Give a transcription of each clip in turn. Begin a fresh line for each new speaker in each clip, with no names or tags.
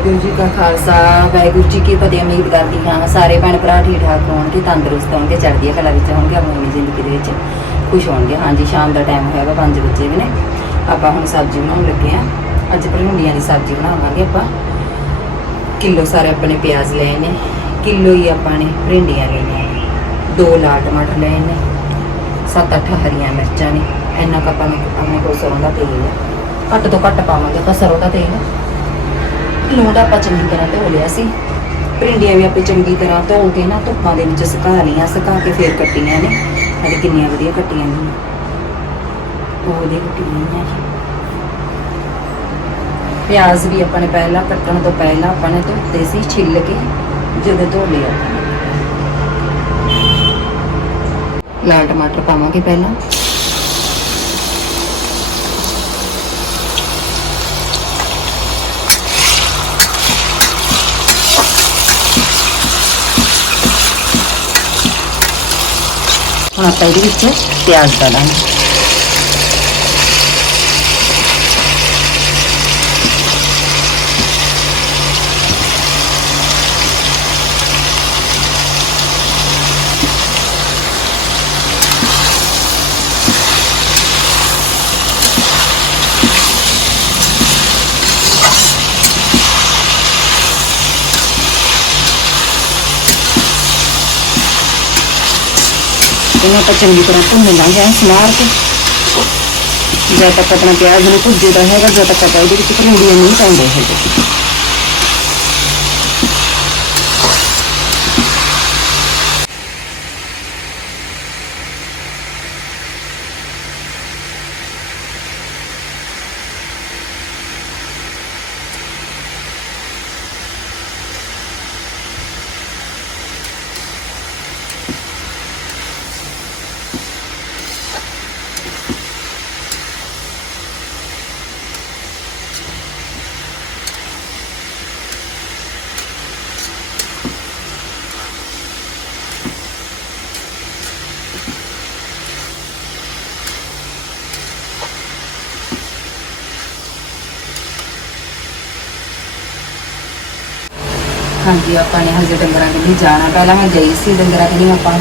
ਵਾਹਿਗੁਰੂ ਜੀ ਕਾ ਖਾਲਸਾ, ਵਾਹਿਗੁਰੂ ਜੀ ਕੀ ਫਤਿਹ। ਉਮੀਦ ਕਰਦੀ ਹਾਂ ਸਾਰੇ ਭੈਣ ਭਰਾ ਠੀਕ ਠਾਕ ਹੋਣਗੇ, ਤੰਦਰੁਸਤ ਹੋਣਗੇ ਚੜ੍ਹਦੀ ਕਲਾ ਵਿੱਚ ਹੋਣਗੇ ਆਪਣੀ ਜ਼ਿੰਦਗੀ ਦੇ ਵਿੱਚ ਖੁਸ਼ ਹੋਣਗੇ। ਹਾਂਜੀ, ਸ਼ਾਮ ਦਾ ਟਾਈਮ ਹੋਇਆ ਵਾ 5 ਵਜੇ ਵੀ ਨੇ। ਆਪਾਂ ਹੁਣ ਸਬਜ਼ੀ ਬਣਾਉਣ ਲੱਗੇ ਆ ਅੱਜ ਭਿੰਡੀਆਂ ਦੀ ਸਬਜ਼ੀ ਬਣਾਵਾਂਗੇ ਆਪਾਂ। ਕਿਲੋ ਸਾਰੇ ਆਪਣੇ ਪਿਆਜ਼ ਲਏ ਨੇ, ਕਿਲੋ ਹੀ ਆਪਾਂ ਨੇ ਭਿੰਡੀਆਂ ਲਈਆਂ ਦੋ ਲਾਲ ਟਮਾਟਰ ਲਏ ਨੇ ਸੱਤ ਅੱਠ ਹਰੀਆਂ ਮਿਰਚਾਂ ਨੇ। ਇੰਨਾ ਕੁ ਆਪਾਂ ਨੇ ਆਪਣੇ ਕੋਲ ਸਰੋਂ ਦਾ ਤੇਲ ਹੈ ਘੱਟ ਤੋਂ ਘੱਟ ਪਾਵਾਂਗੇ ਆਪਾਂ ਸਰੋਂ ਦਾ ਤੇਲ। ਲੂਣ ਆਪਾਂ ਚੰਗੀ ਤਰ੍ਹਾਂ ਧੋ ਲਿਆ ਸੀ। ਭਿੰਡੀਆਂ ਵੀ ਆਪੇ ਚੰਗੀ ਤਰ੍ਹਾਂ ਧੋ ਕੇ ਨਾ ਧੁੱਪਾਂ ਦੇ ਵਿੱਚ ਸੁਕਾ ਲਈਆਂ, ਸੁਕਾ ਕੇ ਫੇਰ ਕੱਟੀਆਂ ਨੇ। ਅਤੇ ਕਿੰਨੀਆਂ ਵਧੀਆ ਕੱਟੀਆਂ ਨੇ। ਉਹ ਵਧੀਆ ਕੱਟੀਆਂ ਨੇ ਪਿਆਜ਼ ਵੀ ਆਪਾਂ ਨੇ ਪਹਿਲਾਂ ਕੱਟਣ ਤੋਂ ਪਹਿਲਾਂ ਆਪਾਂ ਨੇ ਧੋਤੇ ਸੀ, ਛਿੱਲ ਕੇ, ਜਦੋਂ ਧੋ ਲਿਆ ਲਾਲ ਟਮਾਟਰ ਪਾਵਾਂਗੇ ਪਹਿਲਾਂ। ਹੁਣ ਆਪਾਂ ਇਹਦੇ ਵਿੱਚ ਪਿਆਜ਼ ਡਾਲਾਂਗੇ ਆਪਾਂ ਚੰਗੀ ਤਰ੍ਹਾਂ ਭੁੰਨ ਲਾਂਗੇ ਸਮਾਰ ਕੇ। ਜਦ ਤੱਕ ਆਪਣਾ ਪਿਆਜ਼ ਨੂੰ ਭੁੱਜਦਾ ਹੈਗਾ ਜਦ ਤੱਕ ਆਪਾਂ ਇਹਦੇ ਵਿੱਚ ਭਿੰਡੀਆਂ ਨਹੀਂ ਪਾਉਂਦੇ ਹੈਗੇ। ਹਾਂਜੀ, ਆਪਾਂ ਨੇ ਹਜੇ ਡੰਗਰਾਂ ਦੇ ਲਈ ਜਾਣਾ। ਪਹਿਲਾਂ ਮੈਂ ਗਈ ਸੀ ਡੰਗਰਾਂ ਦੇ ਲਈ, ਆਪਾਂ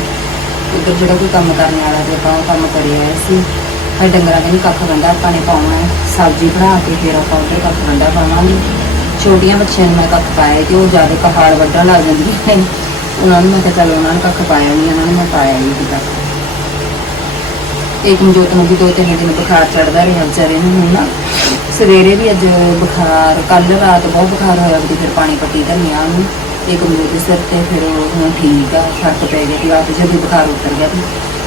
ਉੱਧਰ ਜਿਹੜਾ ਕੋਈ ਕੰਮ ਕਰਨ ਵਾਲਾ ਤੇ ਆਪਾਂ ਉਹ ਕੰਮ ਕਰਿਆ ਹੋਇਆ ਸੀ। ਹਜੇ ਡੰਗਰਾਂ ਦੇ ਲਈ ਕੱਖ ਗੰਡਾ ਆਪਾਂ ਨੇ ਪਾਉਣਾ ਹੈ। ਸਬਜ਼ੀ ਬਣਾ ਕੇ ਫਿਰ ਆਪਾਂ ਉੱਧਰ ਕੱਖ ਗੰਡਾ ਪਾਵਾਂਗੇ। ਛੋਟੀਆਂ ਬੱਚਿਆਂ ਨੂੰ ਮੈਂ ਕੱਖ ਪਾਇਆ ਕਿ ਉਹ ਜ਼ਿਆਦਾ ਕਹਾੜ ਵੱਢਣ ਲੱਗ ਜਾਂਦੀਆਂ ਨੇ। ਉਹਨਾਂ ਨੂੰ ਮੈਂ ਕਿਹਾ ਚੱਲ ਉਹਨਾਂ ਨੂੰ ਕੱਖ ਪਾਇਆ ਨਹੀਂ ਉਹਨਾਂ ਨੂੰ ਮੈਂ ਪਾਇਆ ਨਹੀਂ ਕਿਤਾ ਇੱਕ ਜੋਤ ਨੂੰ ਵੀ ਦੋ ਤਿੰਨ ਦਿਨ ਬੁਖਾਰ ਚੜਦਾ ਰਿਹਾ ਵਿਚਾਰੇ ਨੂੰ ਹੁਣ ਨਾ। ਸਵੇਰੇ ਵੀ ਅੱਜ ਬੁਖਾਰ ਕੱਲ ਰਾਤ ਬਹੁਤ ਬੁਖਾਰ ਹੋਇਆ ਵੀ ਫਿਰ ਪਾਣੀ ਪੱਟੀ ਧਨੀਆ ਨੂੰ ਇੱਕ ਮੂੰਹ ਦੇ ਸਿਰ ਤੇ, ਫਿਰ ਉਹ ਹੁਣ ਠੀਕ ਆ ਫ਼ਰਕ ਪੈ ਗਿਆ ਕਿ ਰਾਤ ਜਦੋਂ ਬੁਖਾਰ ਉਤਰ ਗਿਆ ਸੀ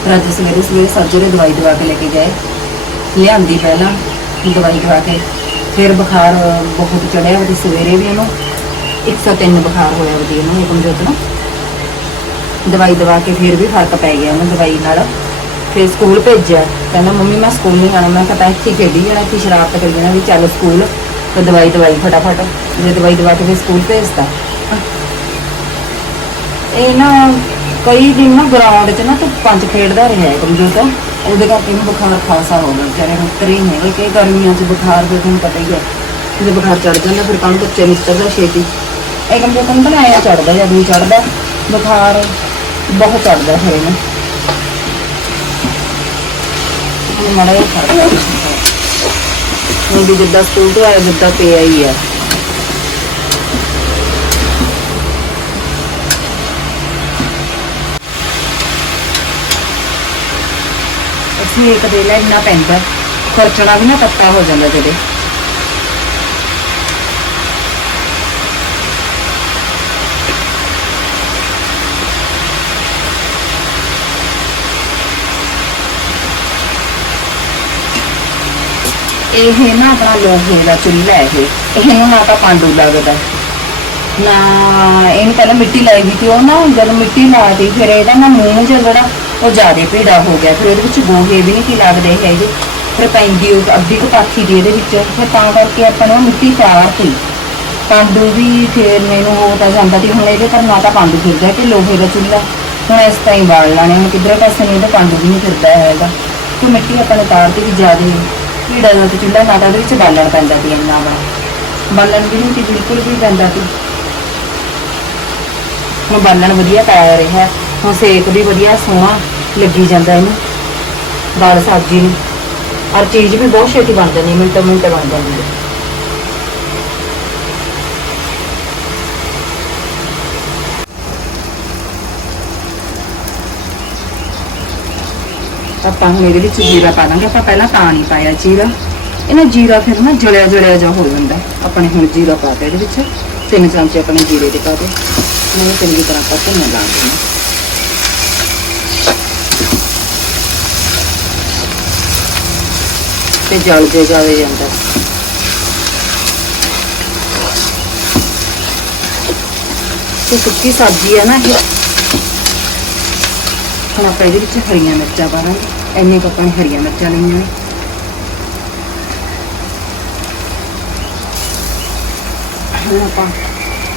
ਫਿਰ ਅੱਜ ਸਵੇਰੇ ਸਵੇਰੇ ਸਰਜਰੀ ਦਵਾਈ ਦਵਾ ਕੇ ਲੈ ਕੇ ਗਏ, ਲਿਆਂਦੀ ਪਹਿਲਾਂ ਦਵਾਈ ਦਵਾ ਕੇ, ਫਿਰ ਬੁਖਾਰ ਬਹੁਤ ਚੜਿਆ ਉਹਦੀ ਸਵੇਰੇ ਵੀ ਉਹਨੂੰ 103 ਬੁਖਾਰ ਹੋਇਆ ਉਹਦੀ ਉਹਨੂੰ ਇੱਕ ਜੋਤ ਨੂੰ ਦਵਾਈ ਦਵਾ ਕੇ ਫਿਰ ਵੀ ਫ਼ਰਕ ਪੈ ਗਿਆ ਉਹਨੂੰ ਦਵਾਈ ਨਾਲ। ਫਿਰ ਸਕੂਲ ਭੇਜਿਆ। ਕਹਿੰਦਾ, ਮੰਮੀ, ਮੈਂ ਸਕੂਲ ਨਹੀਂ ਜਾਣਾ। ਮੈਂ ਕਿਹਾ ਇੱਥੇ ਹੀ ਖੇਡੀ ਜਾਣਾ, ਇੱਥੇ ਸ਼ਰਾਰਤ ਕਰੀ ਜਾਣਾ ਵੀ ਚੱਲ ਸਕੂਲ। ਤੇ ਦਵਾਈ ਦਵਾਈ ਫਟਾਫਟ। ਜੇ ਦਵਾਈ, ਦਵਾ ਕੇ ਫਿਰ ਸਕੂਲ ਭੇਜਤਾ। ਇਹ ਨਾ ਕਈ ਦਿਨ ਨਾ ਗਰਾਊਂਡ 'ਚ ਨਾ ਧੁੱਪਾਂ 'ਚ ਖੇਡਦਾ ਰਿਹਾ ਹੈ ਕੰਪਿਊਟਰ ਉਹਦੇ ਕਰਕੇ ਇਹਨੂੰ ਬੁਖਾਰ ਖਾਸਾ ਹੋ ਗਿਆ। ਵਿਚਾਰੇ ਨੂੰ ਉਤਰ ਹੀ ਨਹੀਂ ਹੈਗਾ ਕਈ ਗਰਮੀਆਂ 'ਚ ਬੁਖਾਰ ਦੇ ਤੁਹਾਨੂੰ ਪਤਾ ਹੀ ਹੈ। ਜੇ ਬੁਖਾਰ ਚੜ ਜਾਂਦਾ, ਫਿਰ ਕੰਮ ਬੱਚੇ ਨੂੰ ਉਤਰਦਾ ਛੇਤੀ। ਇਹ ਕੰਪਿਊਟਰ ਨੂੰ ਬਣਾਇਆ ਚੜਦਾ ਜਾਂ ਨਹੀਂ ਚੜਦਾ ਬੁਖਾਰ ਬਹੁਤ ਚੜਦਾ ਹੈ ਇਹਨੂੰ। ਹੁਣ ਮਾੜਾ ਜਿਹਾ ਫ਼ਰਕ ਹੈ ਹੁਣ ਵੀ ਜਿੱਦਾਂ ਸਕੂਲ ਤੋਂ ਆਇਆ, ਜਿੱਦਾਂ ਪਿਆ ਹੀ ਆ। ਅਸੀਂ ਇੱਕ ਦੇ ਲੈ ਇੰਨਾ ਪੈਂਦਾ, ਖਰਚਣਾ ਵੀ ਨਾ ਤੱਤਾ ਹੋ ਜਾਂਦਾ ਜਿਹੜੇ ਇਹ ਨਾ ਆਪਣਾ ਲੋਹੇ ਦਾ ਚੁੱਲ੍ਹਾ ਇਹ। ਇਹਨੂੰ ਨਾ ਤਾਂ ਪਾਂਡੂ ਲੱਗਦਾ। ਨਾ, ਇਹਨੂੰ ਪਹਿਲਾਂ ਮਿੱਟੀ ਲਾਈ ਵੀ ਉਹ ਨਾ ਜਦੋਂ ਮਿੱਟੀ ਲਾਤੀ ਫਿਰ ਇਹਦਾ ਨਾ ਮੂੰਹ ਜਿਹਾ ਜਿਹੜਾ ਉਹ ਜ਼ਿਆਦਾ ਭੀੜਾ ਹੋ ਗਿਆ। ਫਿਰ ਇਹਦੇ ਵਿੱਚ ਗੋਹੇ ਵੀ ਨਹੀਂ ਕੀ ਲੱਗਦੇ ਹੈਗੇ। ਫਿਰ ਪੈਂਦੀ ਉਹ ਅੱਧੀ ਕੁ ਪਾਥੀ ਦੀ ਇਹਦੇ ਵਿੱਚ। ਫਿਰ ਤਾਂ ਕਰਕੇ ਆਪਾਂ ਨੇ ਉਹ ਮਿੱਟੀ ਫਾੜਤੀ ਪਾਂਡੂ ਵੀ ਫਿਰ ਮੈਨੂੰ ਹੋ ਤਾਂ ਜਾਂਦਾ ਸੀ, ਹੁਣ ਇਹਦੇ ਪਰ ਨਾ ਤਾਂ ਪਾਂਡੂ ਫਿਰਦਾ ਕਿ ਲੋਹੇ ਦਾ ਚੁੱਲ੍ਹਾ। ਹੁਣ ਇਸ ਤਰ੍ਹਾਂ ਹੀ ਬਾਲ ਲਾਣੇ ਹੁਣ ਕਿਧਰੇ ਪਾਸੇ ਨਹੀਂ ਇਹਦਾ ਪਾਂਡੂ ਵੀ ਨਹੀਂ ਫਿਰਦਾ ਹੈਗਾ। ਤੇ ਮਿੱਟੀ ਆਪਾਂ ਨੇ ਤਾਰਤੀ ਵੀ ਜ਼ਿਆਦਾ ਭੀੜਾ ਦਾ ਤੇ ਚੁੱਲ੍ਹਾ ਨਾ ਤਾਂ ਉਹਦੇ ਵਿੱਚ ਬਾਲਣ ਪੈਂਦਾ ਸੀ ਇੰਨਾ ਵਾ। ਬਾਲਣ ਵੀ ਨਹੀਂ ਸੀ ਬਿਲਕੁਲ ਵੀ ਪੈਂਦਾ ਸੀ। ਹੁਣ ਬਾਲਣ ਵਧੀਆ ਪੈ ਰਿਹਾ ਹੁਣ ਸੇਕ ਵੀ ਵਧੀਆ ਸੋਹਣਾ ਲੱਗੀ ਜਾਂਦਾ ਇਹਨੂੰ ਦਾਲ ਸਬਜ਼ੀ ਨੂੰ। ਹਰ ਚੀਜ਼ ਵੀ ਬਹੁਤ ਛੇਤੀ ਬਣ ਜਾਂਦੀ ਹੈ, ਮਿੰਟੋ ਮਿੰਟ ਬਣ ਜਾਂਦੀ ਹੈ। ਆਪਾਂ ਹੁਣ ਇਹਦੇ ਵਿੱਚ ਜੀਰਾ ਪਾ ਦਾਂਗੇ। ਆਪਾਂ ਪਹਿਲਾਂ ਤਾਂ ਨਹੀਂ ਪਾਇਆ ਜੀਰਾ। ਇਹਨਾਂ ਜੀਰਾ ਫਿਰ ਨਾ ਜਲਿਆ ਜਲਿਆ ਜਾ ਹੋ ਜਾਂਦਾ। ਆਪਣੇ ਹੁਣ ਜੀਰਾ ਪਾ ਕੇ ਇਹਦੇ ਵਿੱਚ। ਤਿੰਨ ਚਮਚੇ ਆਪਣੇ ਜੀਰੇ ਦੇ ਪਾ ਦੇ ਮੈਂ ਚੰਗੀ ਤਰ੍ਹਾਂ ਆਪਾਂ ਭੁੰਨ ਲਾ ਦੇਣਾ ਤੇ ਜਲ ਜੇ ਜਾਵੇ ਜਾਂਦਾ। ਤੇ ਸੁੱਕੀ ਸਬਜ਼ੀ ਹੈ ਨਾ ਇਹ। ਹੁਣ ਆਪਾਂ ਇਹਦੇ ਵਿੱਚ ਹਰੀਆਂ ਮਿਰਚਾਂ ਪਾ ਦਾਂਗੇ ਇੰਨੇ ਕੁ ਆਪਾਂ ਨੇ ਹਰੀਆਂ ਮਿਰਚਾਂ ਲਈਆਂ ਨੇ। ਹੁਣ ਆਪਾਂ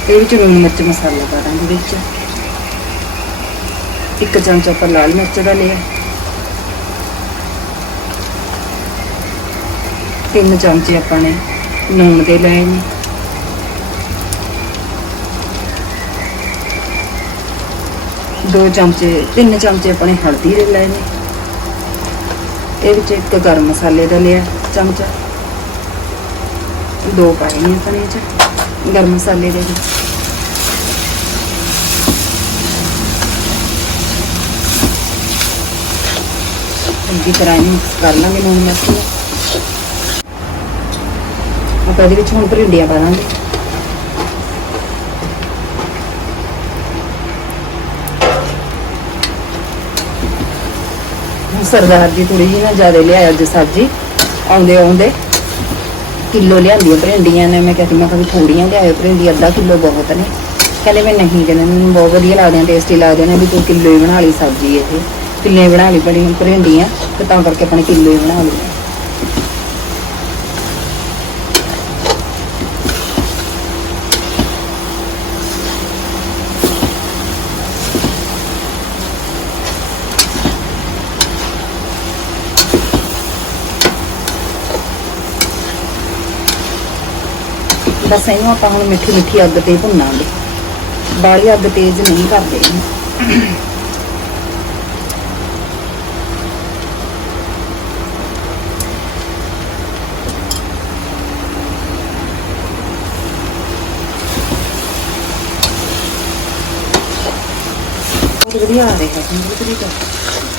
ਇਹਦੇ ਵਿੱਚ ਲੂਣ ਮਿਰਚ ਮਸਾਲਾ ਪਾ ਦਾਂਗੇ ਇਹਦੇ ਵਿੱਚ। ਇੱਕ ਚਮਚ ਆਪਾਂ ਲਾਲ ਮਿਰਚ ਦਾ ਲਿਆ। ਤਿੰਨ ਚਮਚੇ ਆਪਾਂ ਨੇ ਲੂਣ ਦੇ ਲਏ ਨੇ। ਦੋ ਚਮਚੇ, ਤਿੰਨ ਚਮਚੇ ਆਪਣੇ ਹਲਦੀ ਦੇ ਲਏ ਨੇ। ਇਹ ਵਿੱਚ ਇੱਕ ਗਰਮ ਮਸਾਲੇ ਦਾ ਲਿਆ ਚਮਚਾ। ਦੋ ਪਾਏ ਨੇ ਆਪਣੇ ਇਹ ਚ ਗਰਮ ਮਸਾਲੇ ਦੇ ਵਿੱਚ। ਚੰਗੀ ਤਰ੍ਹਾਂ ਇਹਨੂੰ ਕਰ ਲਾਂਗੇ ਨੂਨ ਮਿਰਚ ਨੂੰ। ਆਪਾਂ ਇਹਦੇ ਵਿੱਚ ਹੁਣ ਭਰਿੰਡੀਆਂ ਪਾ ਦਾਂਗੇ। ਸਰਦਾਰ ਦੀ ਥੋੜੀ ਜਿਹੀ ਨਾ ਜ਼ਿਆਦਾ ਲਿਆਇਆ ਅੱਜ ਸਬਜ਼ੀ। ਆਉਂਦੇ ਆਉਂਦੇ ਕਿਲੋ ਲਿਆਂਦੀਆਂ ਭਰਿੰਡੀਆਂ ਨੇ। ਮੈਂ ਕਹਿੰਦੀ ਮੈਂ ਕਿਹਾ ਵੀ ਥੋੜੀਆਂ ਲਿਆਇਓ ਭਰਿੰਡੀ ਅੱਧਾ ਕਿਲੋ ਬਹੁਤ ਨੇ। ਕਹਿੰਦੇ ਮੈਂ ਨਹੀਂ ਕਹਿੰਦੇ, ਮੈਨੂੰ ਬਹੁਤ ਵਧੀਆ ਲੱਗਦੇ ਆ ਟੇਸਟੀ ਲੱਗਦੇ ਨੇ ਵੀ ਤੂੰ ਕਿਲੋ ਹੀ ਬਣਾ ਲਈ ਸਬਜ਼ੀ ਇਹ ਕਿੱਲੇ ਹੀ ਬਣਾ ਲਈ ਬੜੀ ਭਰਿੰਡੀਆਂ ਤੇ ਤਾਂ ਕਰਕੇ ਆਪਣੇ ਕਿਲੋ ਹੀ ਬਣਾ ਲਈ ਬਸ ਇਹਨੂੰ ਆਪਾਂ ਹੁਣ ਮਿੱਠੀ ਮਿੱਠੀ ਅੱਗ ਤੇ ਭੁੰਨਾਂਗੇ ਬਾਹਲੀ ਅੱਗ ਤੇਜ਼ ਨਹੀਂ ਕਰਦੇ। ਇਹਨੂੰ ਬਹੁਤ ਵਧੀਆ ਆ ਰਿਹਾ ਹੈ ਬਹੁਤ ਵਧੀਆ। ਇਹ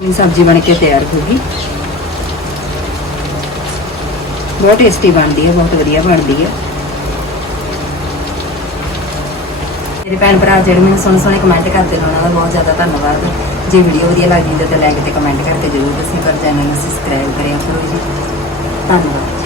ਸਬਜ਼ੀ ਬਣ ਕੇ ਤਿਆਰ ਹੋ ਗਈ। ਬਹੁਤ ਟੇਸਟੀ ਬਣਦੀ ਹੈ, ਬਹੁਤ ਵਧੀਆ ਬਣਦੀ ਹੈ। ਮੇਰੇ ਭੈਣ ਭਰਾ ਜਿਹੜੇ ਮੈਨੂੰ ਸੋਹਣੇ ਸੋਹਣੇ ਕਮੈਂਟ ਕਰਦੇ ਨੇ, ਉਹਨਾਂ ਦਾ ਬਹੁਤ ਜ਼ਿਆਦਾ ਧੰਨਵਾਦ। ਜੇ ਵੀਡੀਓ ਵਧੀਆ ਲੱਗਦੀ ਹੈ ਤਾਂ ਲਾਈਕ ਤੇ ਕਮੈਂਟ ਕਰਕੇ ਜ਼ਰੂਰ ਦੱਸਿਓ, ਪਰ ਚੈਨਲ ਨੂੰ ਸਬਸਕ੍ਰਾਈਬ ਕਰਿਆ ਕਰੋ ਜੀ, ਧੰਨਵਾਦ।